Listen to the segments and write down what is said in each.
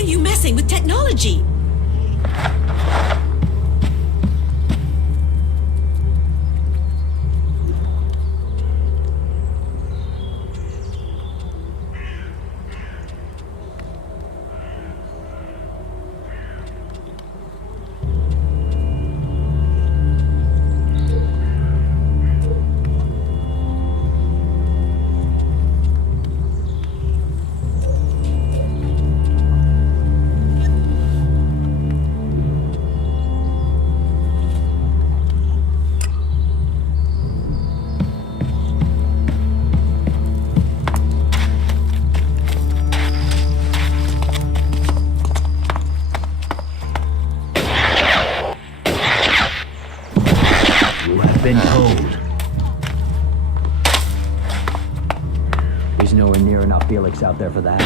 are you messing with technology? Been told. There's nowhere near enough Elex out there for that.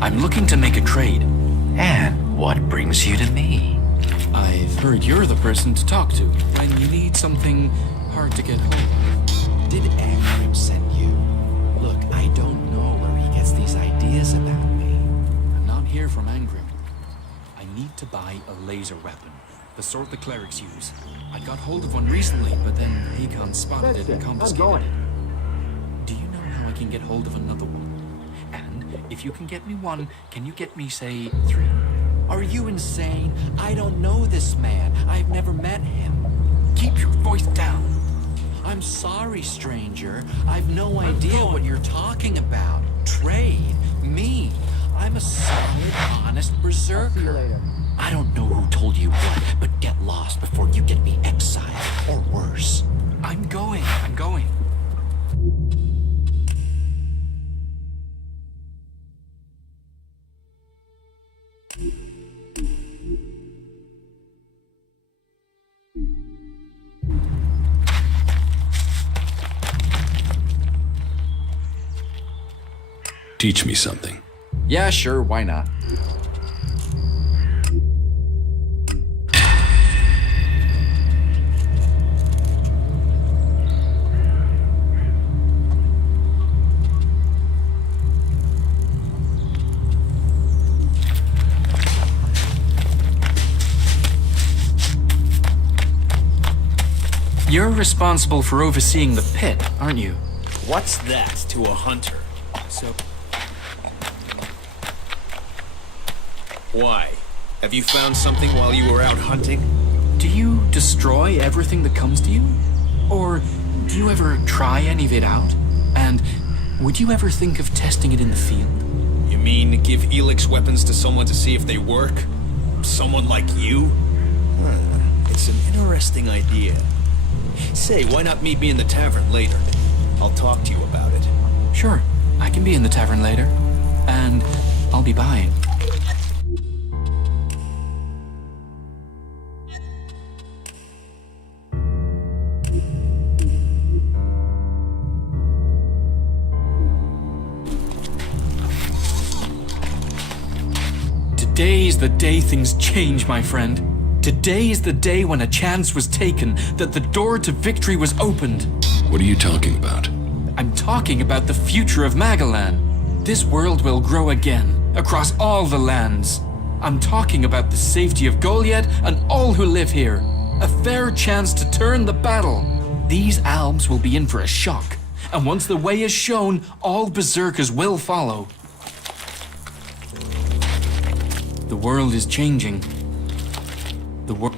I'm looking to make a trade. And what brings you to me? I've heard you're the person to talk to when you need something hard to get hold of. Did Angrim send you? Look, I don't know where he gets these ideas about me. I'm not here from Angrim. I need to buy a laser weapon, the sort the clerics use. I got hold of one recently, but then Hakon spotted it and confiscated it. Do you know how I can get hold of another one? And if you can get me one, can you get me, say, 3? Are you insane? I don't know this man. I've never met him. Keep your voice down. I'm sorry, stranger. I've no idea what you're talking about. Trade? Me? I'm a solid, honest berserker. See you later. I don't know who told you what, but get lost before you get me exiled, or worse. I'm going. Teach me something. Yeah, sure, why not? You're responsible for overseeing the pit, aren't you? What's that to a hunter? So, Why? Have you found something while you were out hunting? do you destroy everything that comes to you? Or do you ever try any of it out? And would you ever think of testing it in the field? You mean give Elex weapons to someone to see if they work? Someone like you? It's an interesting idea. Say, why not meet me in the tavern later? I'll talk to you about it. Sure, I can be in the tavern later. And I'll be buying. Today's the day things change, my friend. Today is the day when a chance was taken, that the door to victory was opened. What are you talking about? I'm talking about the future of Magalan. This world will grow again, across all the lands. I'm talking about the safety of Goliath and all who live here. A fair chance to turn the battle. These albs will be in for a shock. And once the way is shown, all berserkers will follow. The world is changing. The world...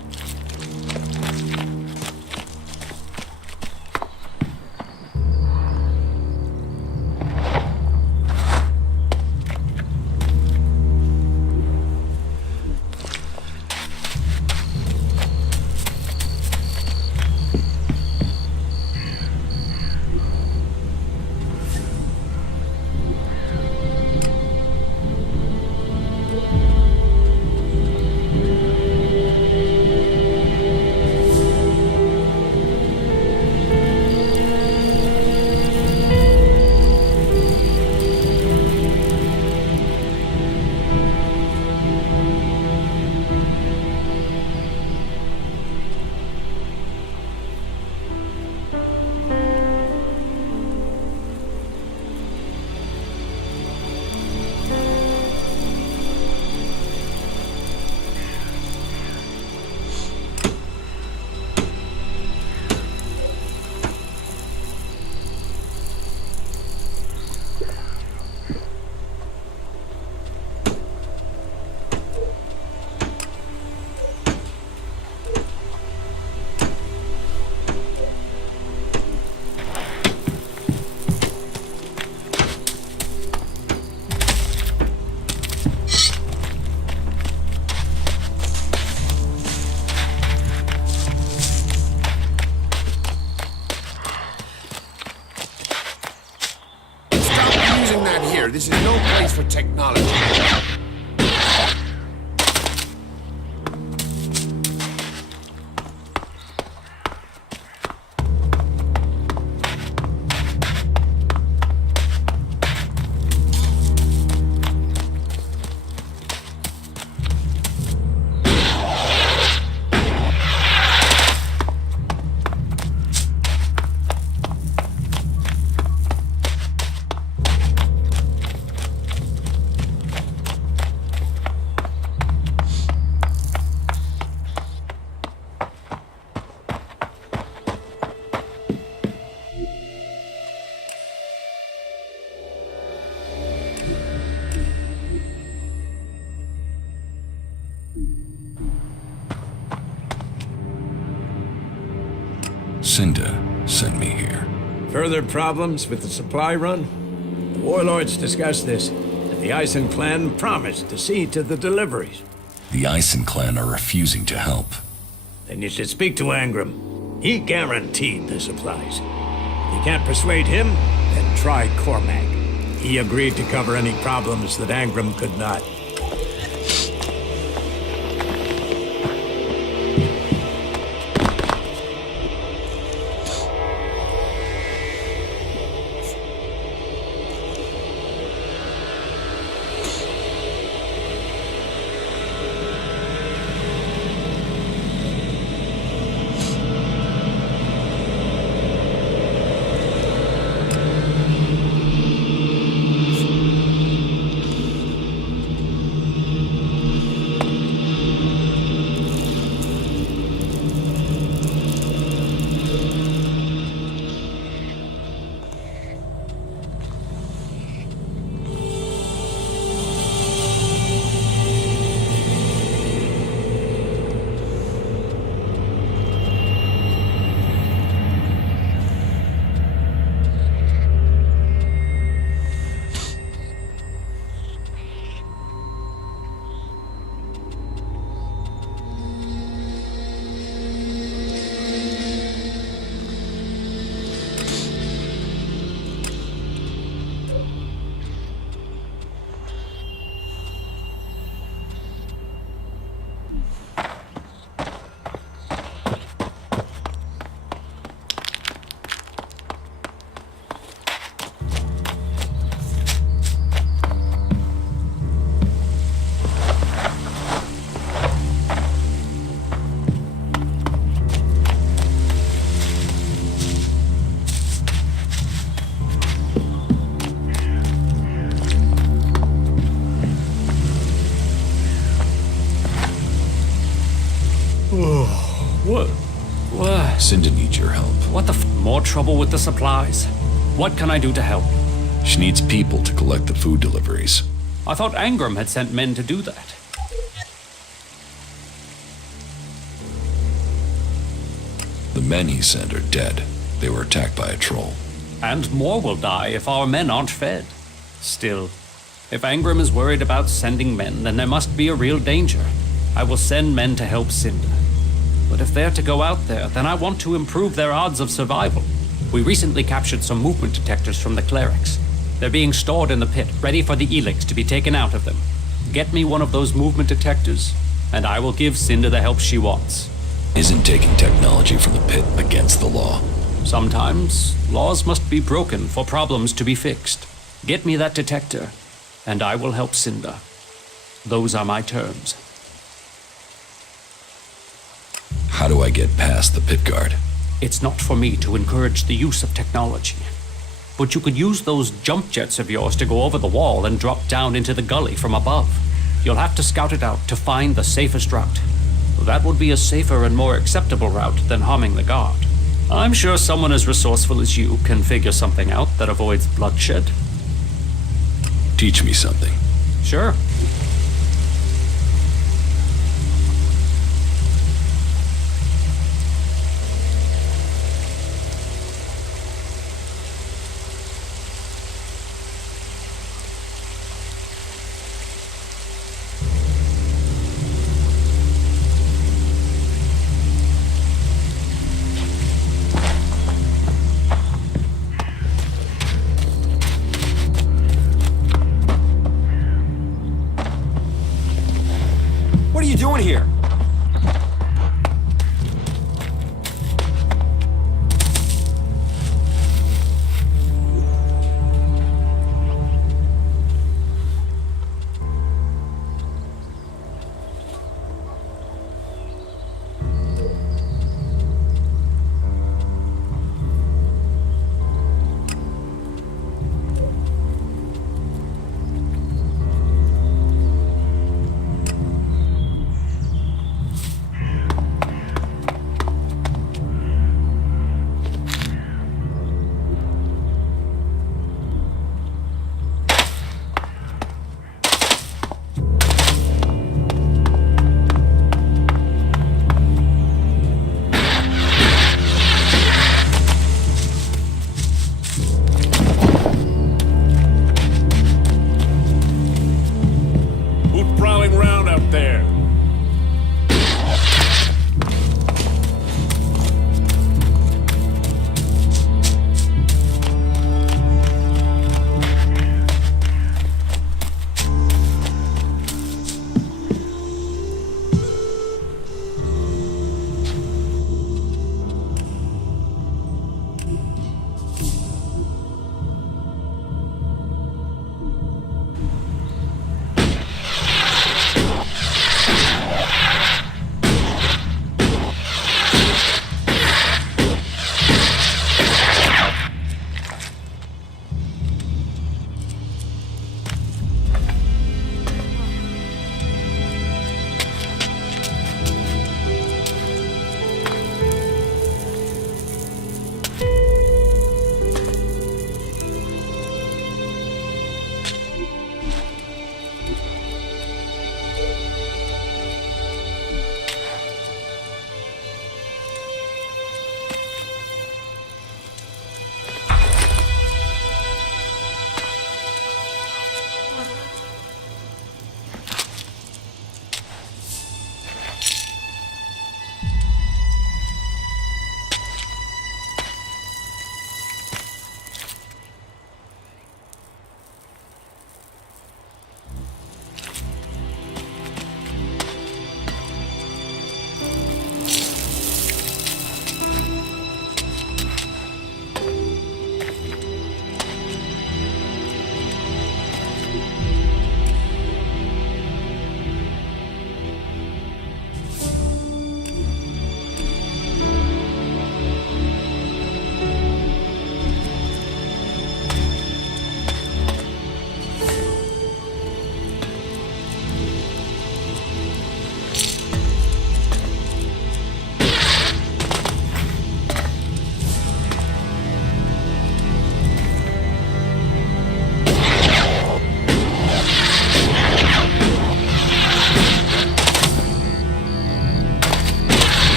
This is no place for technology. Cinda sent me here. Further problems with the supply run? The warlords discussed this, and the Eisen clan promised to see to the deliveries. The Eisen clan are refusing to help. Then you should speak to Angram. He guaranteed the supplies. If you can't persuade him, then try Cormac. He agreed to cover any problems that Angram could not. What? Cinda needs your help. What the More trouble with the supplies? What can I do to help? She needs people to collect the food deliveries. I thought Angram had sent men to do that. The men he sent are dead. They were attacked by a troll. And more will die if our men aren't fed. Still, if Angram is worried about sending men, then there must be a real danger. I will send men to help Cinda. But if they're to go out there, then I want to improve their odds of survival. We recently captured some movement detectors from the clerics. They're being stored in the pit, ready for the Elex to be taken out of them. Get me one of those movement detectors, and I will give Cinda the help she wants. Isn't taking technology from the pit against the law? Sometimes, laws must be broken for problems to be fixed. Get me that detector, and I will help Cinda. Those are my terms. How do I get past the pit guard? It's not for me to encourage the use of technology. But you could use those jump jets of yours to go over the wall and drop down into the gully from above. You'll have to scout it out to find the safest route. That would be a safer and more acceptable route than harming the guard. I'm sure someone as resourceful as you can figure something out that avoids bloodshed. Teach me something. Sure.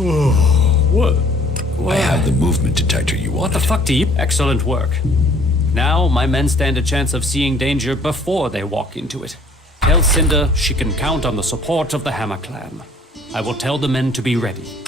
What? I have the movement detector you What wanted. the fuck do you? Excellent work. Now my men stand a chance of seeing danger before they walk into it. Tell Cinder she can count on the support of the Hammer Clan. I will tell the men to be ready.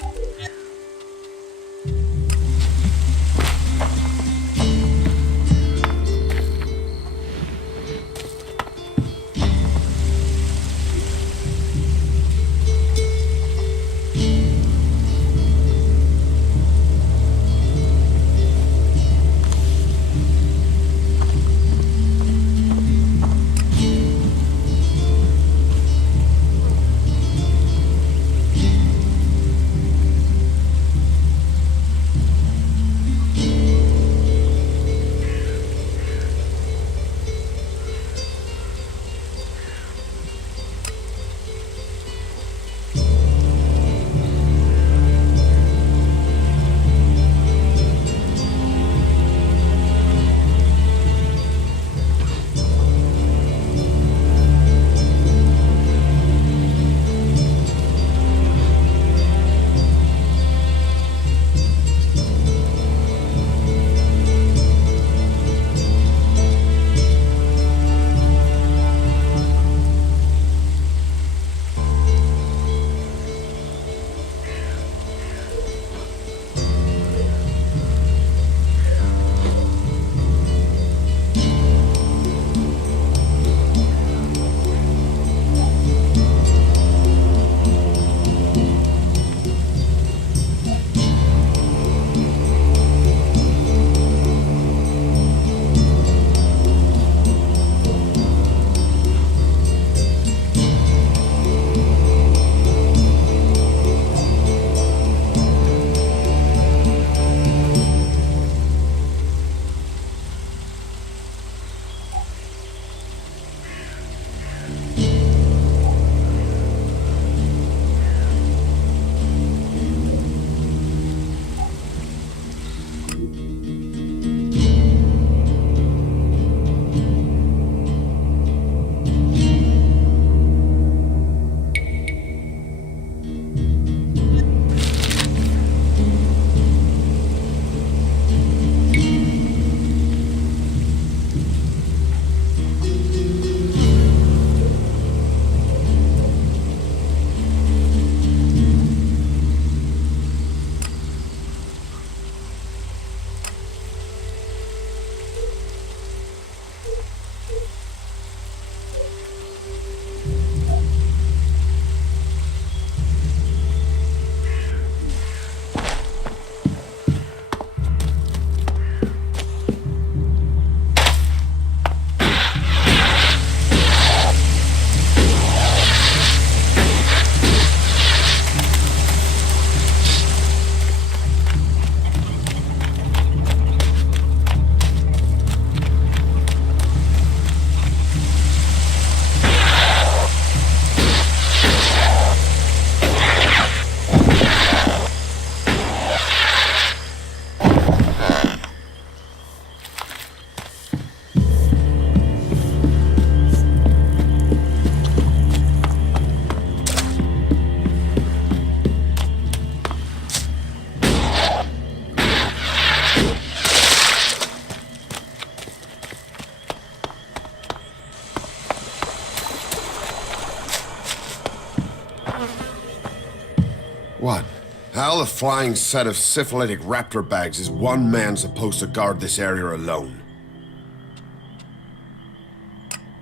What? How the flying set of syphilitic raptor bags is one man supposed to guard this area alone?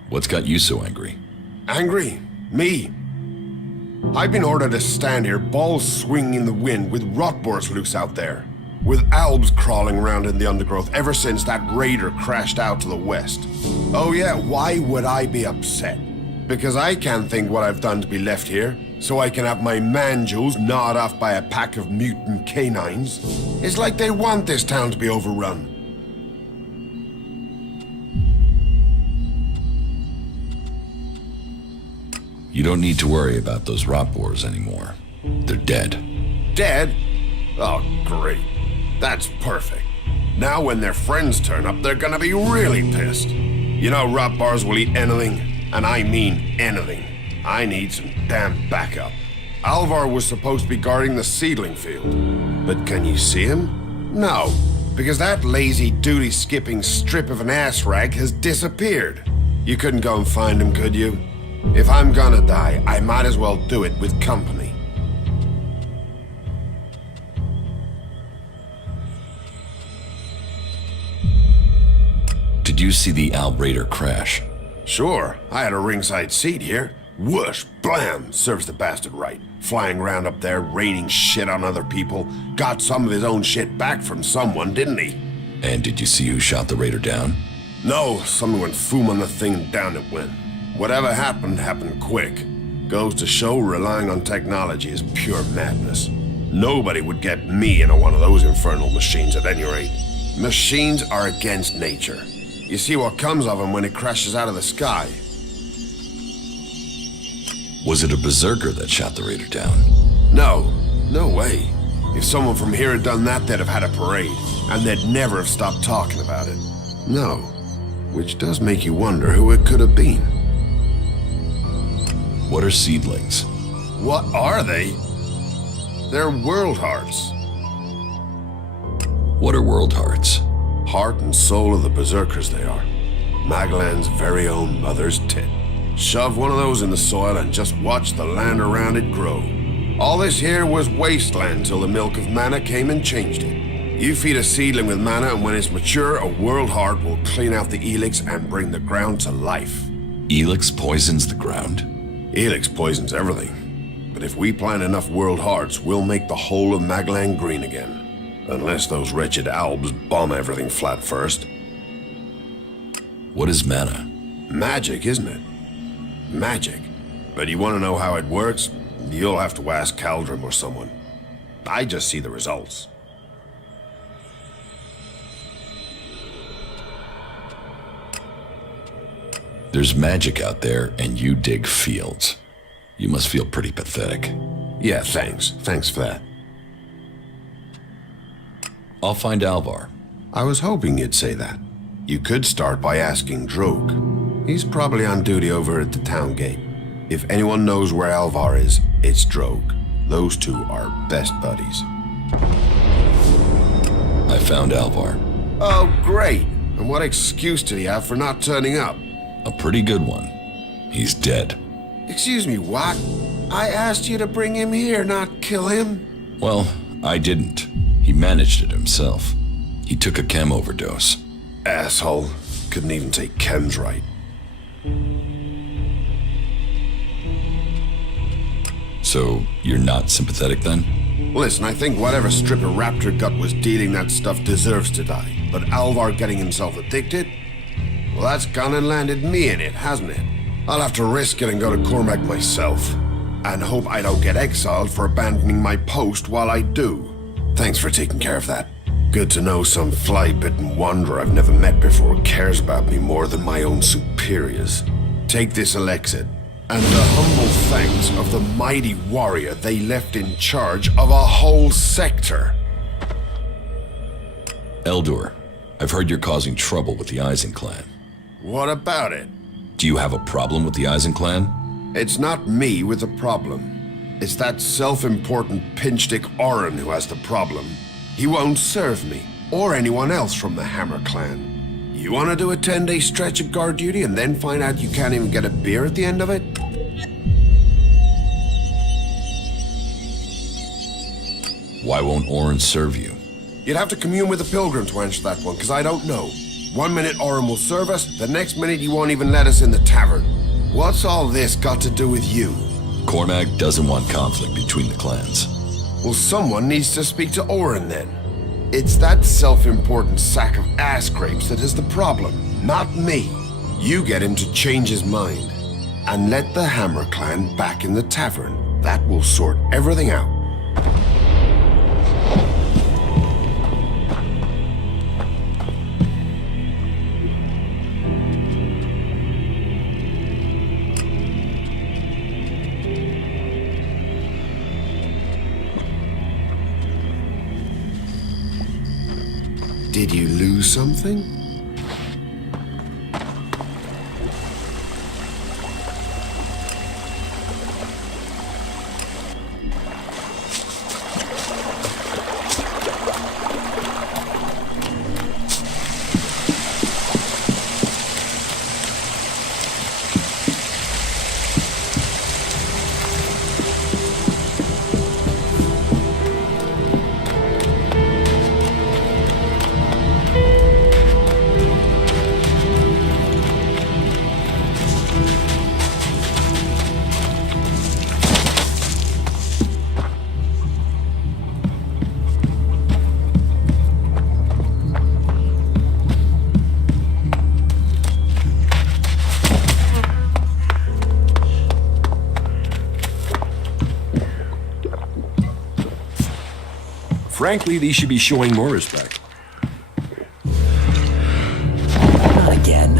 What's got you so angry? Angry? Me? I've been ordered to stand here, balls swinging in the wind, with rotboars loose out there. With albs crawling around in the undergrowth ever since that raider crashed out to the west. Oh yeah, why would I be upset? Because I can't think what I've done to be left here, so I can have my man-jewels gnawed off by a pack of mutant canines. It's like they want this town to be overrun. You don't need to worry about those rotboars anymore. They're dead. Dead? Oh, great. That's perfect. Now when their friends turn up, they're gonna be really pissed. You know rotboars will eat anything, and I mean anything. I need some damn backup. Alvar was supposed to be guarding the seedling field. But can you see him? No, because that lazy duty-skipping strip of an ass rag has disappeared. You couldn't go and find him, could you? If I'm gonna die, I might as well do it with company. Did you see the Alb Raider crash? Sure, I had a ringside seat here. Whoosh, blam, serves the bastard right. Flying around up there, raining shit on other people. Got some of his own shit back from someone, didn't he? And did you see who shot the Raider down? No, someone went foom on the thing and down it went. Whatever happened, happened quick. Goes to show relying on technology is pure madness. Nobody would get me into one of those infernal machines at any rate. Machines are against nature. You see what comes of them when it crashes out of the sky. Was it a berserker that shot the Raider down? No, no way. If someone from here had done that, they'd have had a parade, and they'd never have stopped talking about it. No, which does make you wonder who it could have been. What are seedlings? What are they? They're world hearts. What are world hearts? Heart and soul of the berserkers they are. Magellan's very own mother's tit. Shove one of those in the soil and just watch the land around it grow. All this here was wasteland till the milk of mana came and changed it. You feed a seedling with mana and when it's mature, a world heart will clean out the Elex and bring the ground to life. Elex poisons the ground? Elex poisons everything. But if we plant enough world hearts, we'll make the whole of Magellan green again. Unless those wretched Albs bomb everything flat first. What is mana? Magic, isn't it? Magic. But you want to know how it works? You'll have to ask Caldrum or someone. I just see the results. There's magic out there, and you dig fields. You must feel pretty pathetic. Yeah, thanks. Thanks for that. I'll find Alvar. I was hoping you'd say that. You could start by asking Drogue. He's probably on duty over at the town gate. If anyone knows where Alvar is, it's Drogue. Those two are best buddies. I found Alvar. Oh, great. And what excuse did he have for not turning up? A pretty good one. He's dead. Excuse me, what? I asked you to bring him here, not kill him. Well, I didn't. He managed it himself. He took a chem overdose. Asshole. Couldn't even take chems right. So, you're not sympathetic then? Listen, I think whatever strip of raptor gut was dealing that stuff deserves to die. But Alvar getting himself addicted? Well, that's gone and landed me in it, hasn't it? I'll have to risk it and go to Cormac myself. And hope I don't get exiled for abandoning my post while I do. Thanks for taking care of that. Good to know some fly-bitten wanderer I've never met before cares about me more than my own superiors. Take this Alexid, and the humble thanks of the mighty warrior they left in charge of a whole sector. Eldur, I've heard you're causing trouble with the Eisen clan. What about it? Do you have a problem with the Eisen clan? It's not me with the problem. It's that self-important pinchstick Orin who has the problem. He won't serve me, or anyone else from the Hammer clan. You want to do a 10-day stretch of guard duty and then find out you can't even get a beer at the end of it? Why won't Orin serve you? You'd have to commune with the Pilgrim to answer that one, because I don't know. One minute Orin will serve us, the next minute he won't even let us in the tavern. What's all this got to do with you? Cormac doesn't want conflict between the clans. Well, someone needs to speak to Orin then. It's that self-important sack of ass grapes that is the problem, not me. You get him to change his mind. And let the Hammer clan back in the tavern. That will sort everything out. Did you lose something? Frankly, these should be showing more respect. Not again.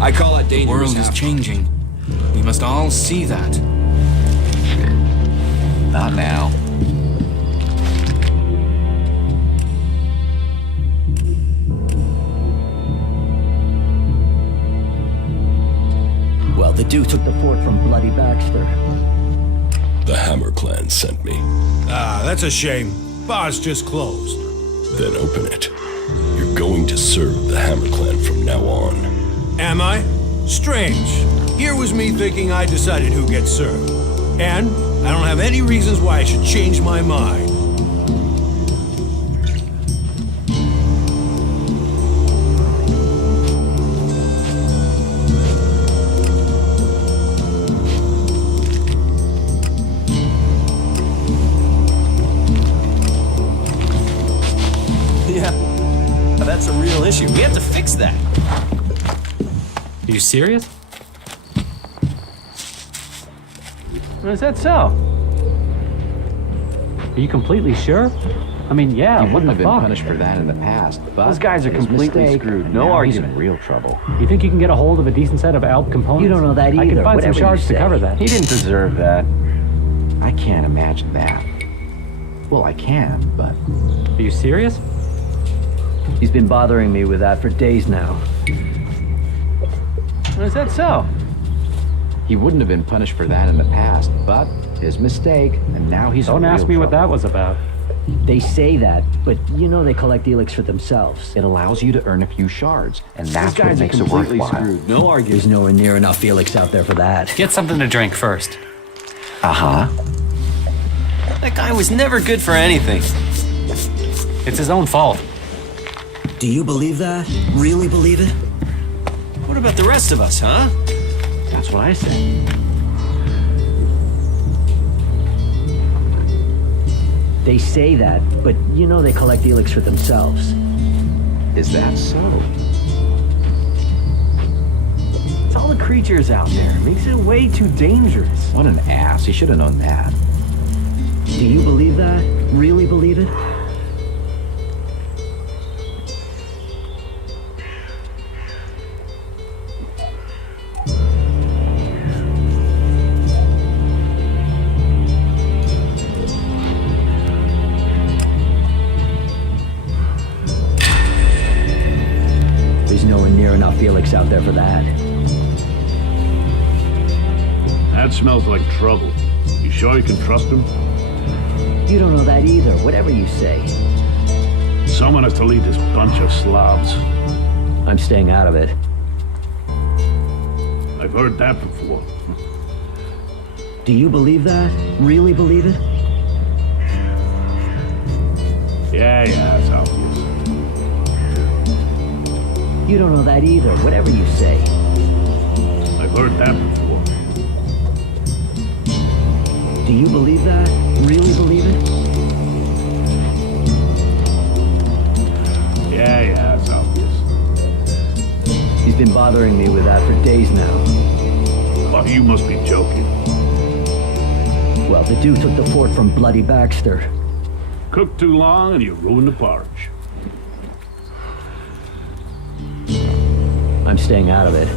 I call it The dangerous. world is changing. We must all see that. Not now. Well, the dude took the fort from Bloody Baxter. The Hammer Clan sent me. Ah, that's a shame. Bar's just closed. Then open it. You're going to serve the Hammer Clan from now on. Am I? Strange. Here was me thinking I decided who gets served. And I don't have any reasons why I should change my mind. Yeah, that's a real issue. We have to fix that. Are you serious? Is that so? Are you completely sure? I mean, yeah, He what wouldn't the have been fuck? punished for that in the past, but Those guys are his completely mistake, screwed. and No now he's argument. in real trouble. You think you can get a hold of a decent set of ALP components? You don't know that I either, can find some whatever you shards to say. cover that. He didn't deserve that. I can't imagine that. Well, I can, but Are you serious? He's been bothering me with that for days now. Is that so? he wouldn't have been punished for that in the past, but his mistake, and now he's in Don't ask real me what that trouble. was about. They say that, but you know they collect Elex for themselves. It allows you to earn a few shards, and that's These guys what are makes it completely worthwhile. screwed. No argument. There's nowhere near enough Elex out there for that. Get something to drink first. Uh-huh. That guy was never good for anything. It's his own fault. Do you believe that? Really believe it? What about the rest of us, huh? That's what I said. They say that, but you know they collect Elex for themselves. Is that so? It's all the creatures out there. It makes it way too dangerous. What an ass. He should have known that. Do you believe that? Really believe it? There's nowhere near enough Elex out there for that. That smells like trouble. You sure you can trust him? You don't know that either, whatever you say. Someone has to lead this bunch of slobs. I'm staying out of it. I've heard that before. Do you believe that? Really believe it? Yeah, it's obvious. You don't know that either, whatever you say. I've heard that before. Do you believe that? Really believe it? Yeah, it's obvious. He's been bothering me with that for days now. Oh, you must be joking. Well, the dude took the fort from Bloody Baxter. Cooked too long and you ruined the porridge. I'm staying out of it.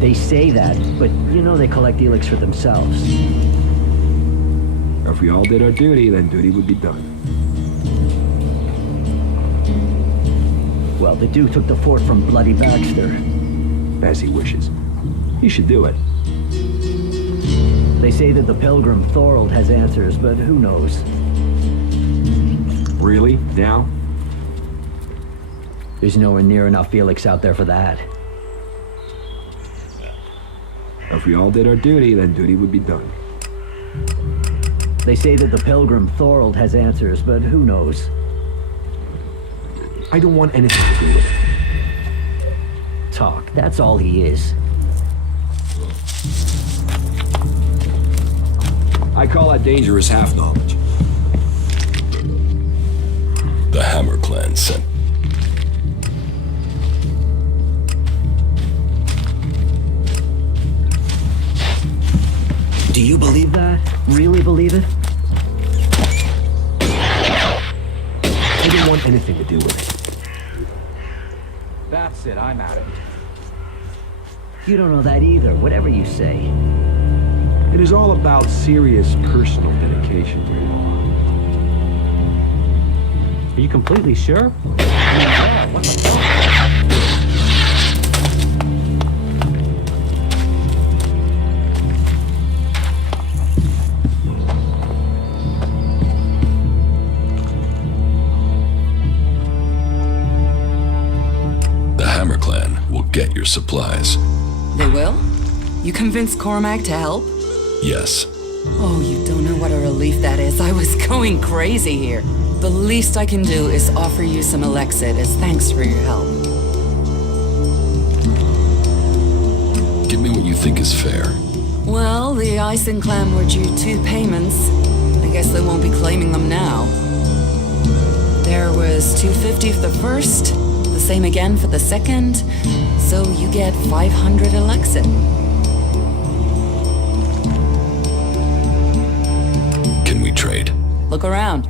They say that, but you know they collect Elex for themselves. If we all did our duty, then duty would be done. Well, the dude took the fort from Bloody Baxter. As he wishes. He should do it. They say that the pilgrim Thorold has answers, but who knows? Really? Now? There's nowhere near enough Elex out there for that. If we all did our duty, then duty would be done. They say that the pilgrim Thorold has answers, but who knows? I don't want anything to do with it. Talk, that's all he is. I call that dangerous half-knowledge. The Hammer Clan sent. Do you believe that? Really believe it? I didn't want anything to do with it. That's it, I'm out of here. You don't know that either, whatever you say. It is all about serious personal dedication, Grandma. Are you completely sure? I mean, yeah, what the fuck? The Hammer Clan will get your supplies. They will? You convinced Cormac to help? Yes. Oh, you don't know what a relief that is. I was going crazy here. The least I can do is offer you some Elexit as thanks for your help. Give me what you think is fair. Well, the Ison clan were due 2 payments. I guess they won't be claiming them now. There was $250 for the first, the same again for the second, so you get 500 Elexit. Can we trade? Look around.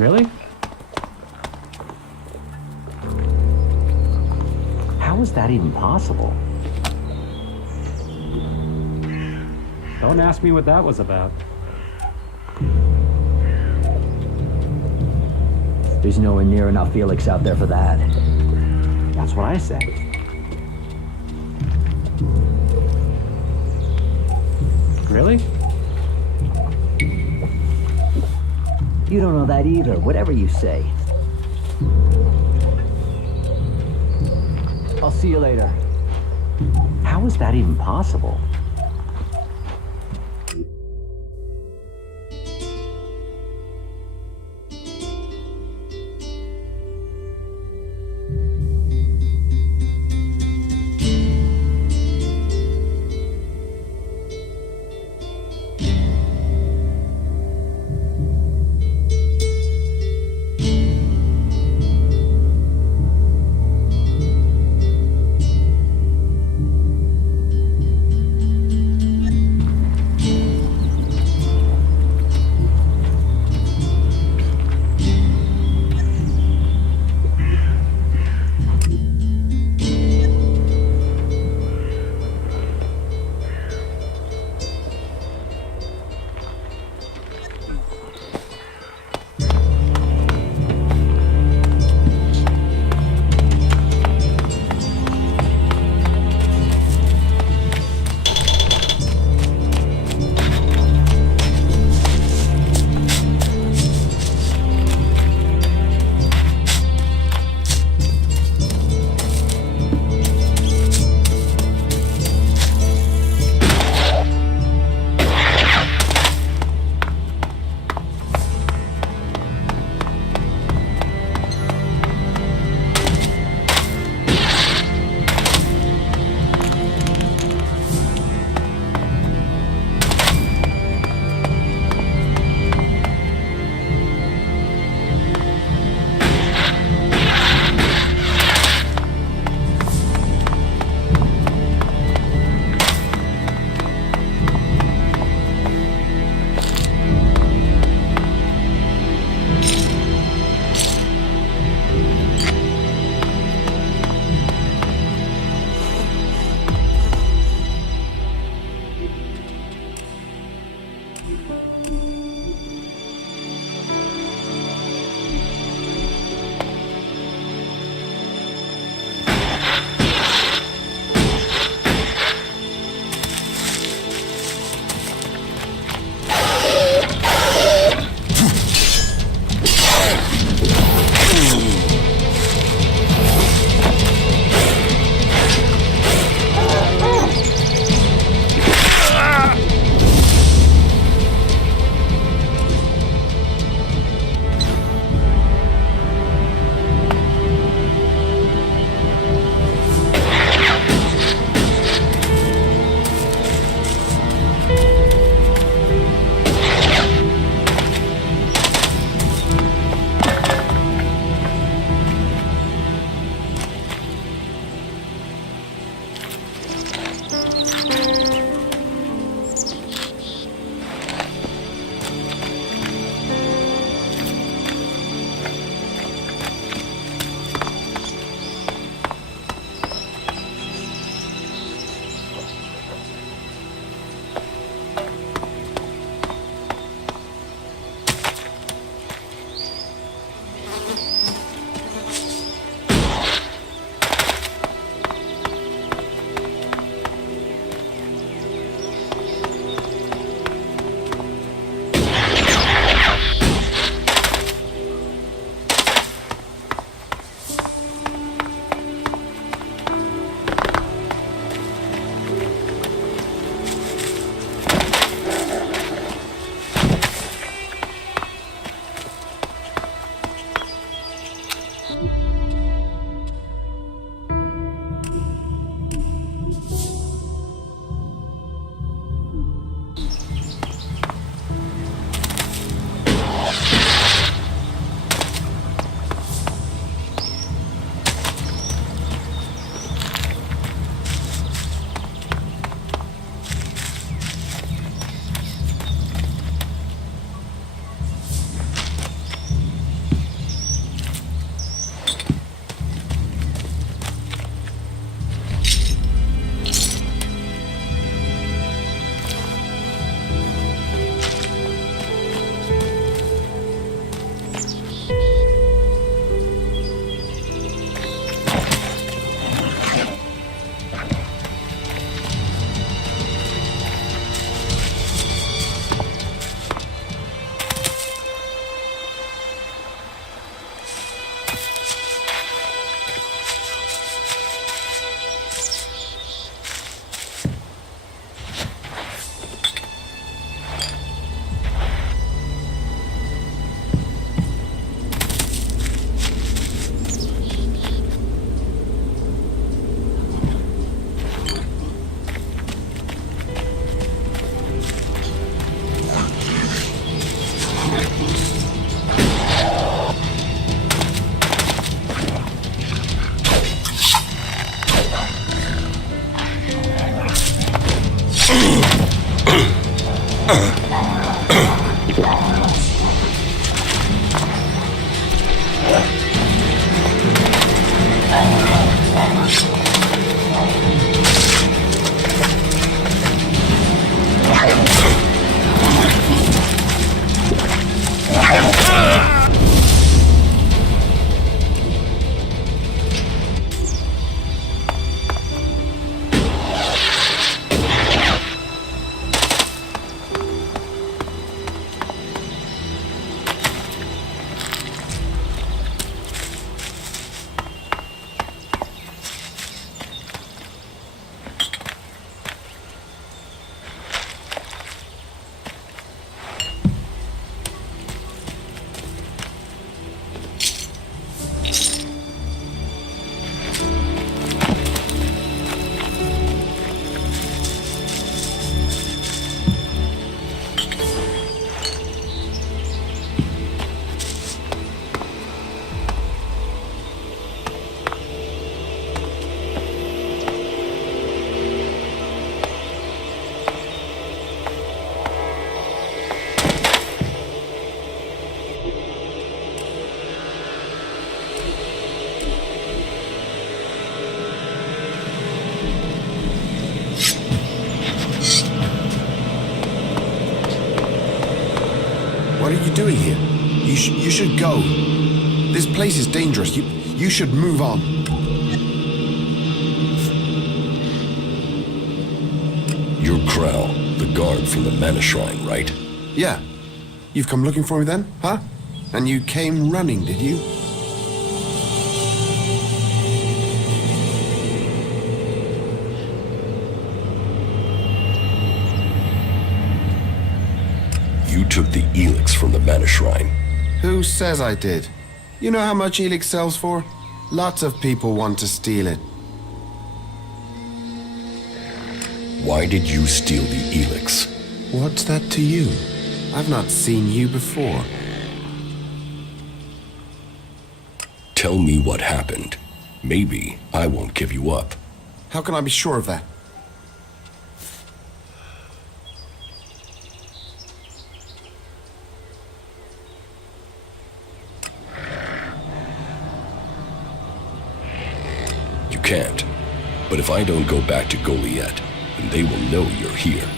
Really? How is that even possible? Don't ask me what that was about. There's nowhere near enough Elex out there for that. That's what I said. Really? You don't know that either, whatever you say. I'll see you later. How is that even possible? What are you doing here? You should go. This place is dangerous. You should move on. You're Krell, the guard from the Mana Shrine, right? Yeah. You've come looking for me then, huh? And you came running, did you? You took the Elex from the Mana Shrine. Who says I did? You know how much Elex sells for? Lots of people want to steal it. Why did you steal the Elex? What's that to you? I've not seen you before. Tell me what happened. Maybe I won't give you up. How can I be sure of that? You can't. But if I don't go back to Goliath, then they will know you're here.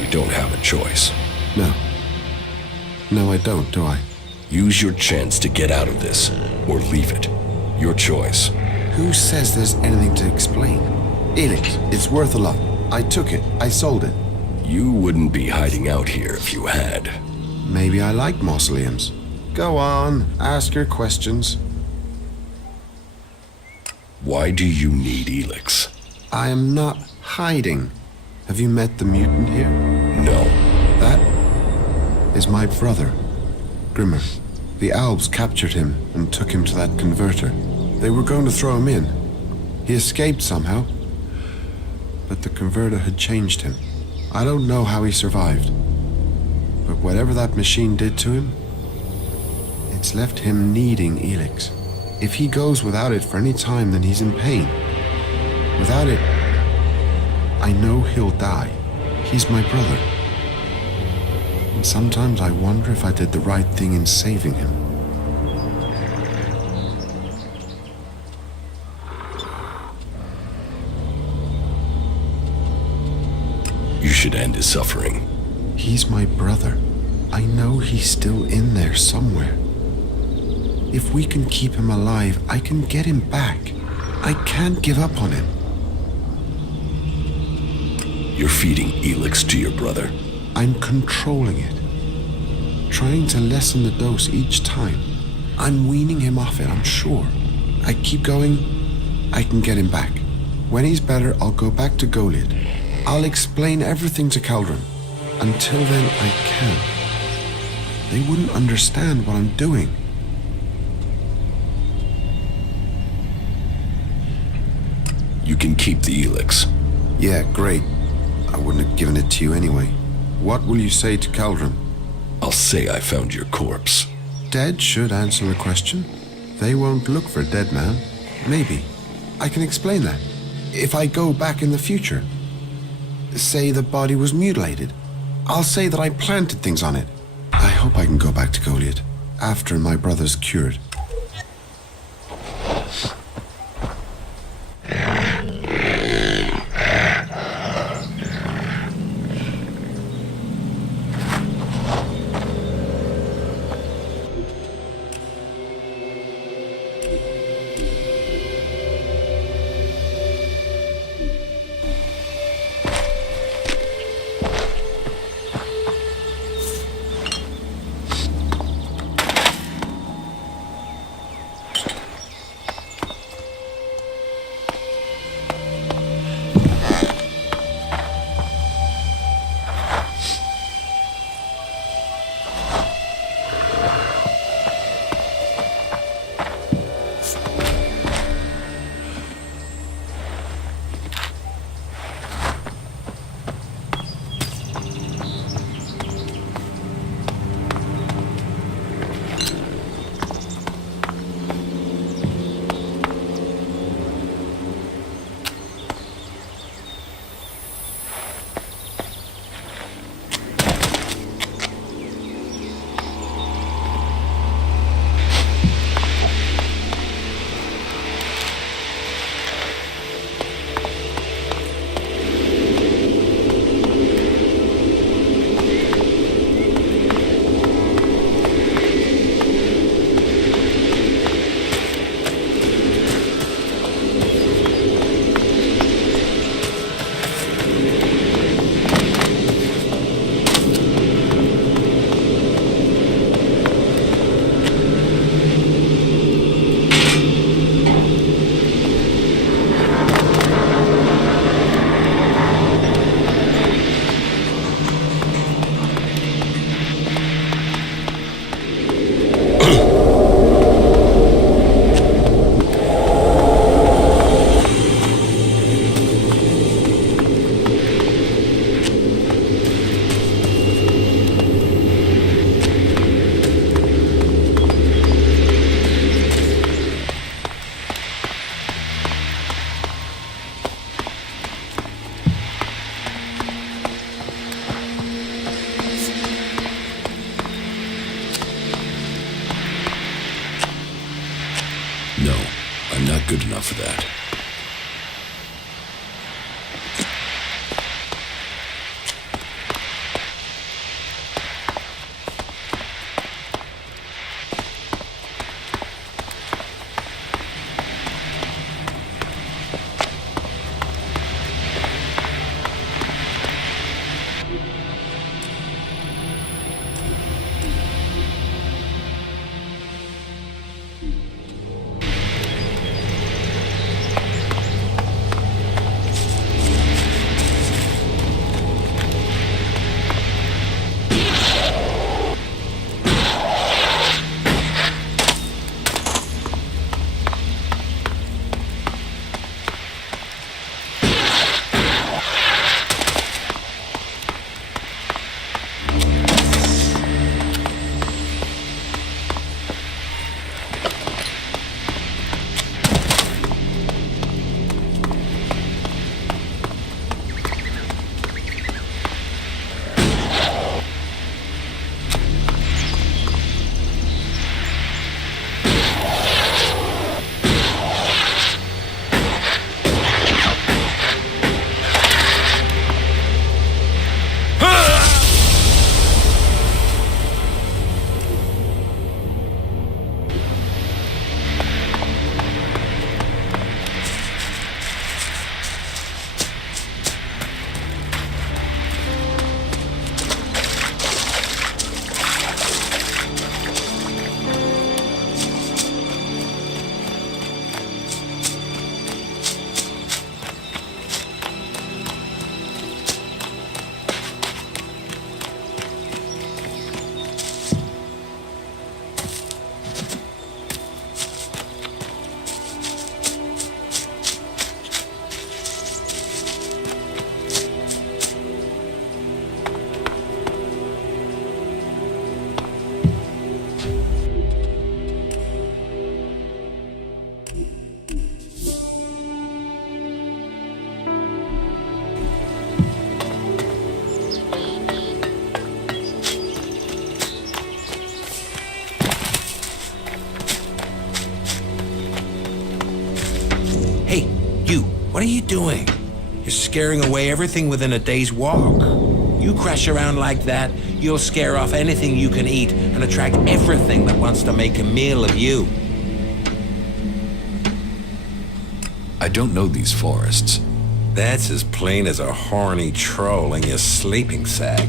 You don't have a choice. No. No, I don't, do I? Use your chance to get out of this, or leave it. Your choice. Who says there's anything to explain? Elex, it's worth a lot. I took it. I sold it. You wouldn't be hiding out here if you had. Maybe I like mausoleums. Go on, ask your questions. Why do you need Elex? I am not hiding. Have you met the mutant here? No. That is my brother, Grimmer. The Albs captured him and took him to that converter. They were going to throw him in. He escaped somehow, but the converter had changed him. I don't know how he survived, but whatever that machine did to him, it's left him needing Elex. If he goes without it for any time, then he's in pain. Without it, I know he'll die. He's my brother. And sometimes I wonder if I did the right thing in saving him. You should end his suffering. He's my brother. I know he's still in there somewhere. If we can keep him alive, I can get him back. I can't give up on him. You're feeding Elex to your brother. I'm controlling it. Trying to lessen the dose each time. I'm weaning him off it, I'm sure. I keep going, I can get him back. When he's better, I'll go back to Goliath. I'll explain everything to Caldron. Until then, I can't. They wouldn't understand what I'm doing. You can keep the Elex. Yeah, great. I wouldn't have given it to you anyway. What will you say to Caldron? I'll say I found your corpse. Dead should answer the question. They won't look for a dead man. Maybe. I can explain that. If I go back in the future. say the body was mutilated. I'll say that I planted things on it. I hope I can go back to Goliath after my brother's cured. No, I'm not good enough for that. Hey, you, what are you doing? You're scaring away everything within a day's walk. You crash around like that, you'll scare off anything you can eat and attract everything that wants to make a meal of you. I don't know these forests. That's as plain as a horny troll in your sleeping sack.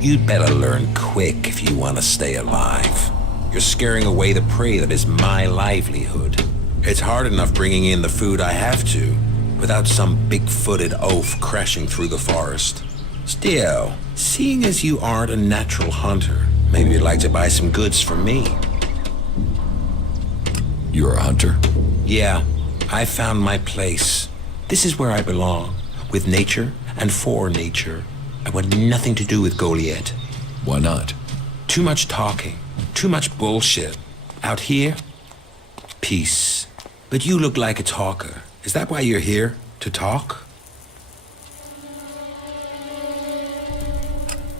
You'd better learn quick if you want to stay alive. You're scaring away the prey that is my livelihood. It's hard enough bringing in the food I have to, without some big-footed oaf crashing through the forest. Still, seeing as you aren't a natural hunter, maybe you'd like to buy some goods from me. You're a hunter? Yeah, I found my place. This is where I belong, with nature and for nature. I want nothing to do with Goliath. Why not? Too much talking, too much bullshit. Out here, peace. But you look like a talker. Is that why you're here? To talk?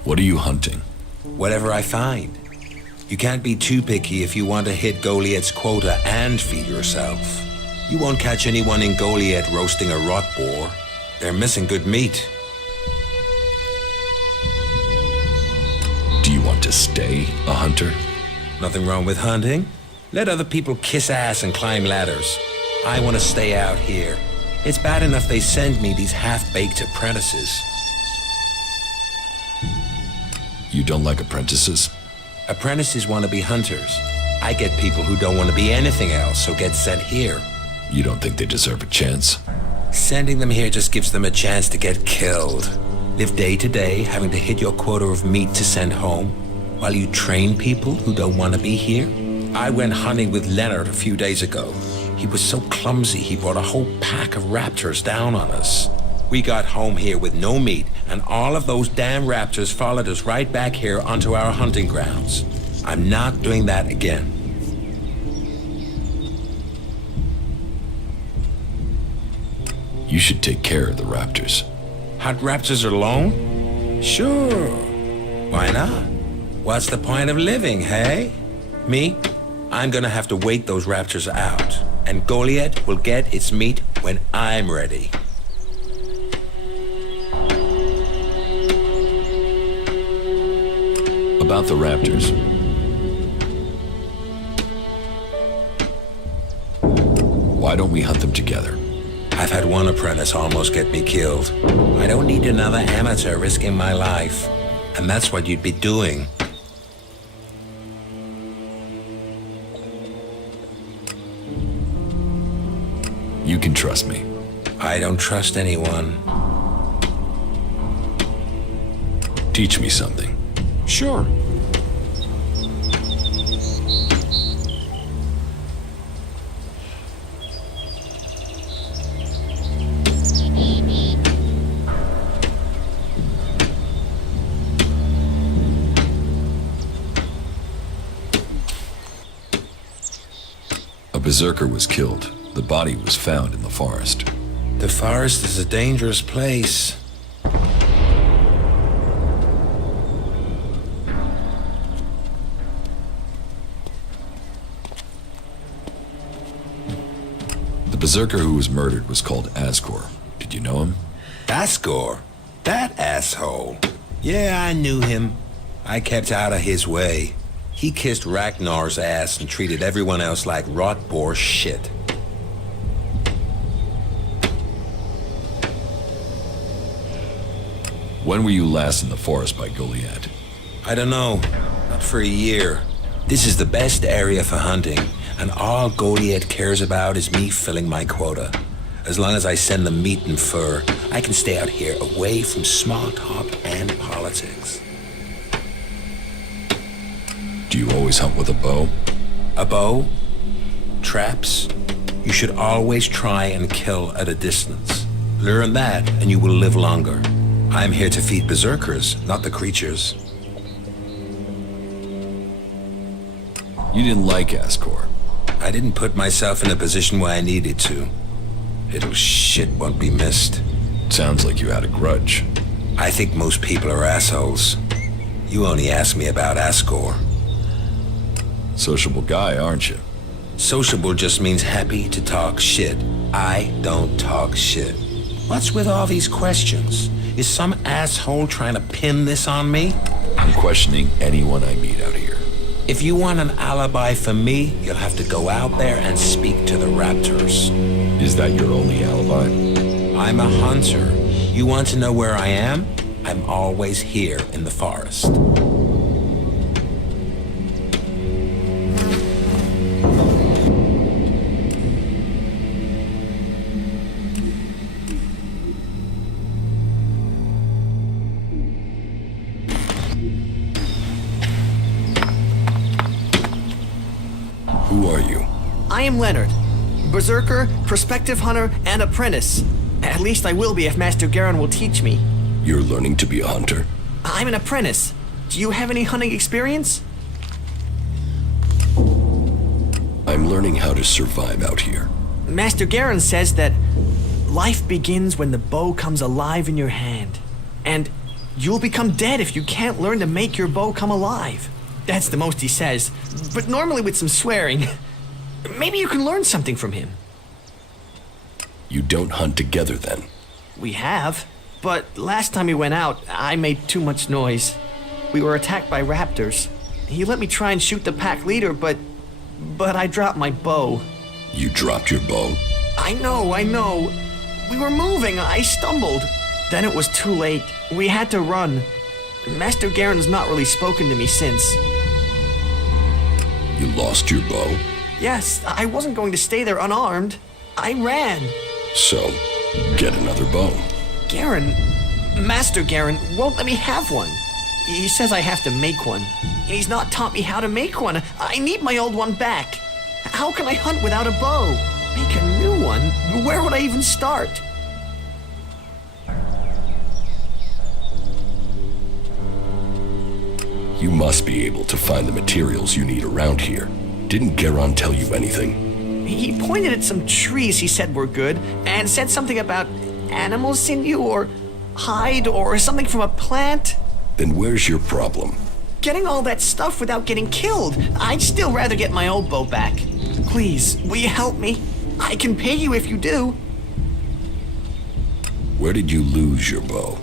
What are you hunting? Whatever I find. You can't be too picky if you want to hit Goliath's quota and feed yourself. You won't catch anyone in Goliath roasting a rot boar. They're missing good meat. Do you want to stay a hunter? Nothing wrong with hunting. Let other people kiss ass and climb ladders. I want to stay out here. It's bad enough they send me these half-baked apprentices. You don't like apprentices? Apprentices want to be hunters. I get people who don't want to be anything else, so get sent here. You don't think they deserve a chance? Sending them here just gives them a chance to get killed. Live day to day, having to hit your quota of meat to send home, while you train people who don't want to be here. I went hunting with Leonard a few days ago. He was so clumsy, he brought a whole pack of raptors down on us. We got home here with no meat, and all of those damn raptors followed us right back here onto our hunting grounds. I'm not doing that again. You should take care of the raptors. Hunt raptors alone? Sure. Why not? What's the point of living, hey? Me? I'm gonna have to wait those raptors out, and Goliath will get its meat when I'm ready. About the raptors. Why don't we hunt them together? I've had one apprentice almost get me killed. I don't need another amateur risking my life. And that's what you'd be doing. You can trust me. I don't trust anyone. Teach me something. Sure. A berserker was killed. The body was found in the forest. The forest is a dangerous place. The berserker who was murdered was called Asgore. Did you know him? Asgore? That asshole. Yeah, I knew him. I kept out of his way. He kissed Ragnar's ass and treated everyone else like rot boar shit. When were you last in the forest by Goliath? I don't know. Not for a year. This is the best area for hunting, and all Goliath cares about is me filling my quota. As long as I send them meat and fur, I can stay out here away from small talk and politics. Do you always hunt with a bow? A bow? Traps? You should always try and kill at a distance. Learn that, and you will live longer. I'm here to feed berserkers, not the creatures. You didn't like Asgore. I didn't put myself in a position where I needed to. Little shit won't be missed. Sounds like you had a grudge. I think most people are assholes. You only asked me about Ascor. Sociable guy, aren't you? Sociable just means happy to talk shit. I don't talk shit. What's with all these questions? Is some asshole trying to pin this on me? I'm questioning anyone I meet out here. If you want an alibi for me, you'll have to go out there and speak to the raptors. Is that your only alibi? I'm a hunter. You want to know where I am? I'm always here in the forest. Who are you? I am Leonard. Berserker, prospective hunter, and apprentice. At least I will be if Master Garen will teach me. You're learning to be a hunter? I'm an apprentice. Do you have any hunting experience? I'm learning how to survive out here. Master Garen says that life begins when the bow comes alive in your hand. And you'll become dead if you can't learn to make your bow come alive. That's the most he says, but normally with some swearing. Maybe you can learn something from him. You don't hunt together then? We have, but last time we went out, I made too much noise. We were attacked by raptors. He let me try and shoot the pack leader, but I dropped my bow. You dropped your bow? I know. We were moving, I stumbled. Then it was too late. We had to run. Master Garen's not really spoken to me since. You lost your bow? Yes, I wasn't going to stay there unarmed. I ran. So, get another bow. Garen, Master Garen, won't let me have one. He says I have to make one. He's not taught me how to make one. I need my old one back. How can I hunt without a bow? Make a new one? Where would I even start? You must be able to find the materials you need around here. Didn't Garen tell you anything? He pointed at some trees he said were good, and said something about animal sinew or hide or something from a plant. Then where's your problem? Getting all that stuff without getting killed. I'd still rather get my old bow back. Please, will you help me? I can pay you if you do. Where did you lose your bow?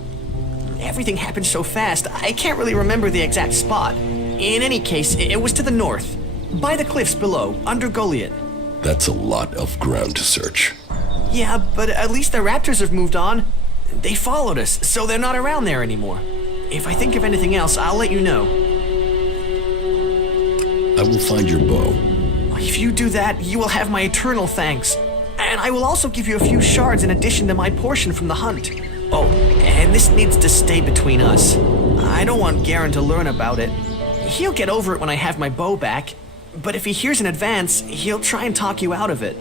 Everything happened so fast, I can't really remember the exact spot. In any case, it was to the north. By the cliffs below, under Goliath. That's a lot of ground to search. Yeah, but at least the raptors have moved on. They followed us, so they're not around there anymore. If I think of anything else, I'll let you know. I will find your bow. If you do that, you will have my eternal thanks. And I will also give you a few shards in addition to my portion from the hunt. Oh, and this needs to stay between us. I don't want Garen to learn about it. He'll get over it when I have my bow back. But if he hears in advance, he'll try and talk you out of it.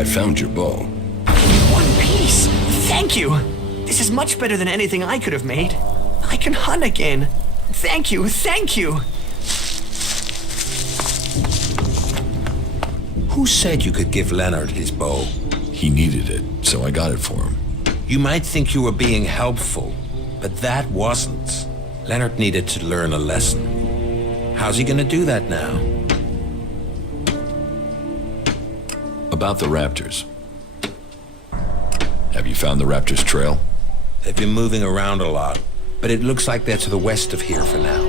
I found your bow. In one piece. Thank you. This is much better than anything I could have made. I can hunt again. Thank you, thank you. Who said you could give Leonard his bow? He needed it, so I got it for him. You might think you were being helpful, but that wasn't. Leonard needed to learn a lesson. How's he gonna do that now? About the raptors. Have you found the raptors' trail? They've been moving around a lot, but it looks like they're to the west of here for now.